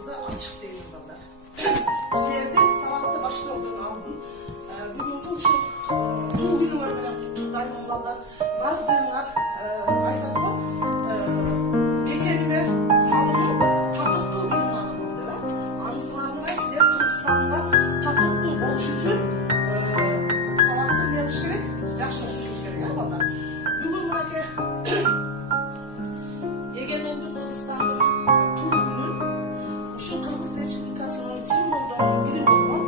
Ağzınızda açık değil bunlar. Sizlerde sabahta başlığından aldım. Bugün bu şu tuğ günü vermeden kutluktayım onlardan. Bardığınlar aytan o bekenime salımı tatıktuğu günün anlamında. Anısılarına ise Kırgızistan'da tatıktuğu oluşucu sabahtan yanlış gerek, yaxşı oluşucu gerek bunlar. Bugün buradaki Egemenlik Kırgızistan'ın tuğ günü şu Kırgız Respublikası'nın simbollarının biri olan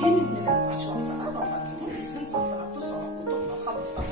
Penin'den açılsa da bunlar bizim saltanatlı sonraklı toplum halktan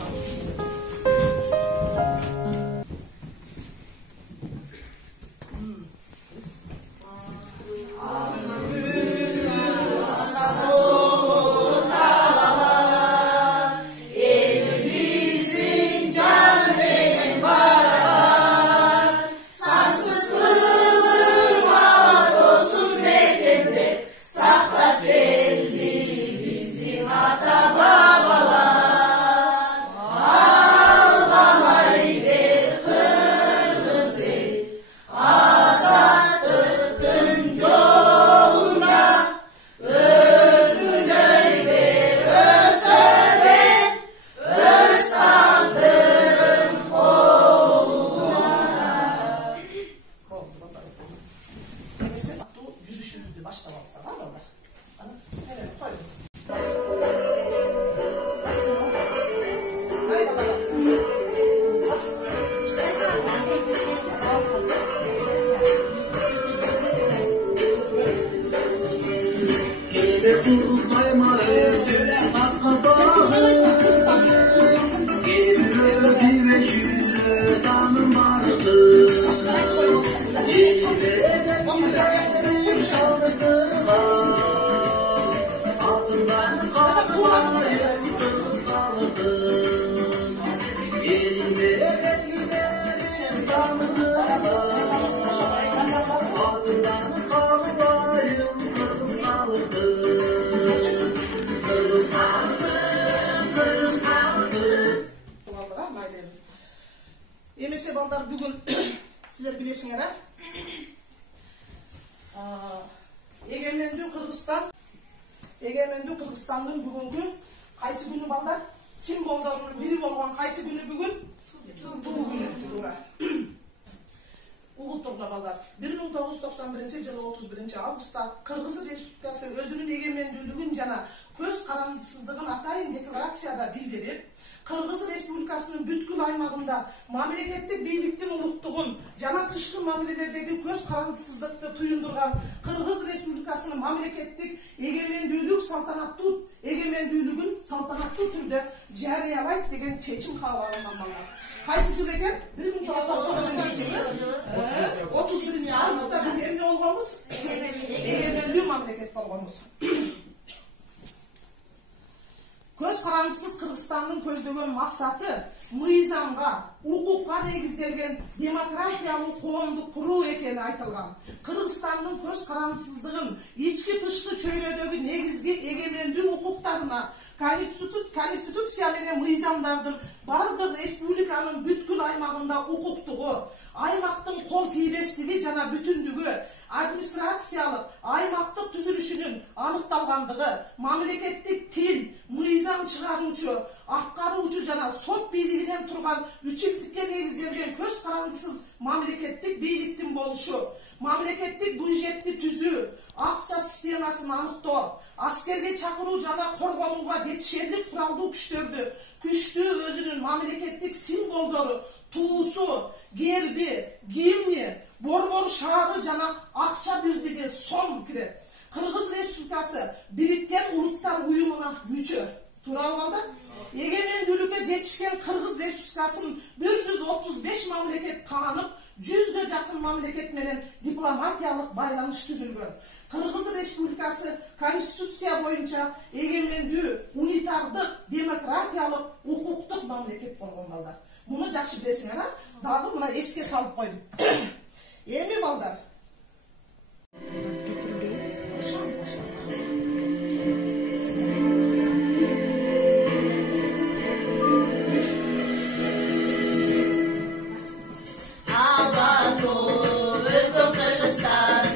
balдар bugün sizler bilesingler Egemenlik Kırgızistan'ın bugünkü kaysı günü balдар simbollarının biri olan kaysı günü bugün tuğ günü Uğutturlar ballar 1991 yılı 31 Ağustos'ta Kırgız Respublikası özünün egemenliğinin jana köz karanlısыздığın atayın deklaratsiyada bildirip Kırgız Respublikasının bütkül aymağında mamleketlik beyliktin uluktuğun jana tışkı mamlelerdeki köz karanlısыздыкты tuyundurgan Kırgız Respublikasının mamleketlik egemenliğinin saltanatlı türde jariyalayt degen çeçim kavalından ballar. Kaysı yıl eken? 31 Ağustos'ta biz emni olmamız, egemenliği mamleket olmamız. Köz karanlısız Kırgızistan'ın közdөгөн maksatı mыйзамга, укукка негизделген демократиялык коомду куруу экени айтылган. Кыргызстандын көз карандысыздыгын ички тышкы чөйрөдөгү негизги эгемендүү укуктарына конституция менен мыйзамдардын бардык республиканын бүткүл аймагында укуктугу, аймактын кол тийбестиги жана бүтүндүгү, администрациялык, аймактык түзүлүшүнүн аныкталгандыгы, мамлекеттик тил, мыйзам чыгаруучу, аткаруучу жана сот бийлигинен турган үчүктүккө негизделген көз карандысыз мамлекеттик бийликтин болушу, мамлекеттик бюджетти түзүү, акча системасын аныктоо, аскерге чакыруу жана коргонууга жетишерлик куралдуу күчтөрдү күчтүү өзүнүн мамлекеттик символдору, туусу, герби, гимни, борбор шагы жана акча бирдиги сом кирет. Кыргыз Республикасы Бириккен Улуттар Уюмуна мүчө. Туурабы? Эгемендүүлүккө жетишкен Кыргыз Республикасынын 135 мамлекет таанып, 100гө жакын мамлекет менен дипломатиялык байланыш түзүлгөн. Кыргыз Республикасы Конституция боюнча эгемендүү, унитардык, демократиялык, укуктук мамлекет болгон балдар. Муну жакшы билесиңер, дагы мына эске салып койдум. Эми балдар. Ağladı, öldüm Kırgızstan,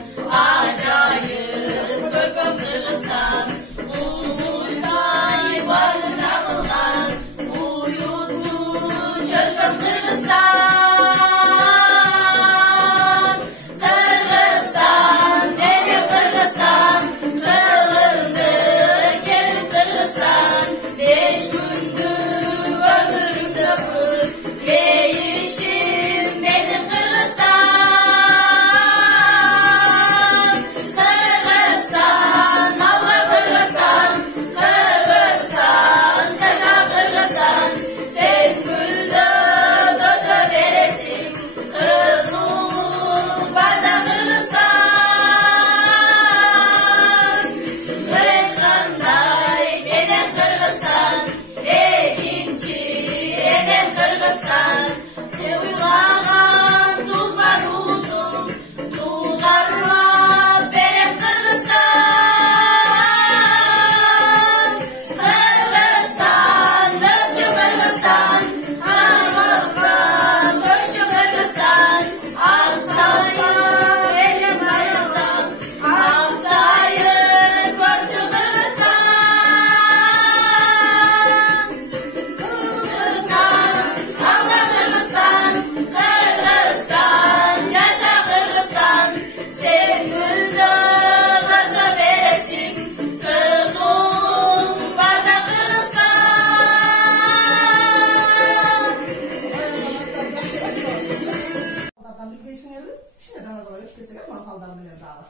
ötüp ketsek makallar menен dagы.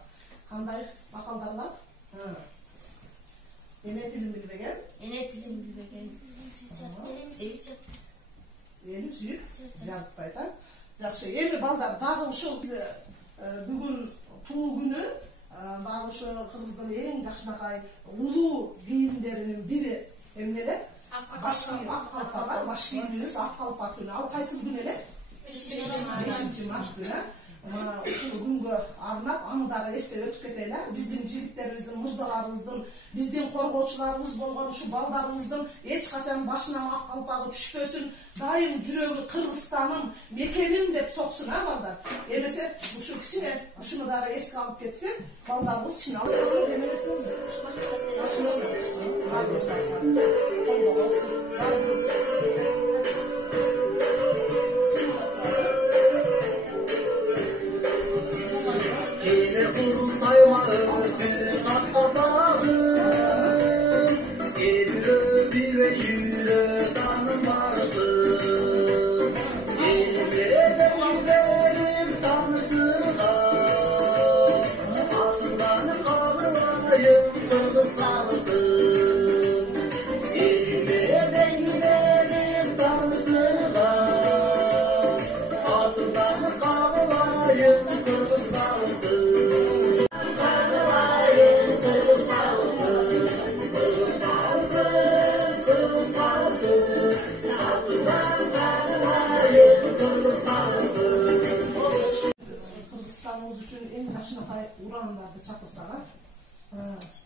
Kандай makallar var? Ene tilin bilbegen? Ene tilin bilbegen. Elin suyup jarıtpayt. Жакшы. Эми балдар дагы ушул бүгүн туу күнү дагы ошо кыргыздын эң жакшынакай улуу кийимдеринин бири эмне эле? Баш кийим, ак калпак, баш кийимибиз ак калпак күнү. Ал кайсы күн эле? 5-март күнү. Ушул күнгө арнап аны дагы эстеп өтүп кетели. Биздин жигиттерибиздин, мырзаларыбыздын, биздин коргоочуларыбыз болгон ушу балдарыбыздын эч качан башынан ак калпагы түшпөсүн, дайым жүрөгү Кыргызстаным, мекеним деп соксун, балдар. Эмесе ушу кичине ушуну дагы эске алып кетсек, балдарыбыз кичине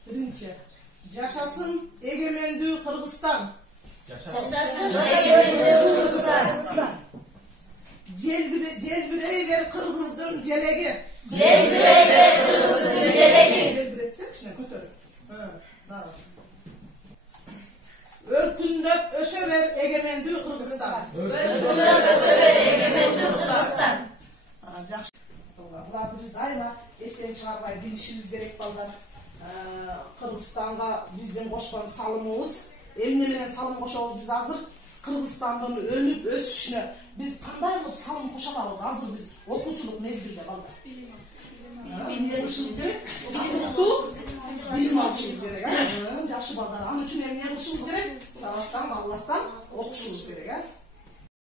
Birinci, yaşasın egemenliği Kırgızstan. Yaşasın egemenliği Kırgızstan. Celbireyver Kırgızdın celegi. Celbireyver Kırgızdın celegi. Celbiretsek şuna kötörük. Örkünlöp ösever egemenliği Kırgızstan. Örkünlöp ösever egemenliği Kırgızstan. Жақсы. Бұларды біз дайыма естен шығармай білішіміз керек балдар. Кыргызстанга биздин кошкон салымыбыз, эмне менен салым кошобуз биз азыр? Кыргызстандын өнүп өсүшүнө биз кандай кылып салым кошо алабыз? Азыр биз окуучулук мезгилде балдар. Эмне кылышыбыз керек?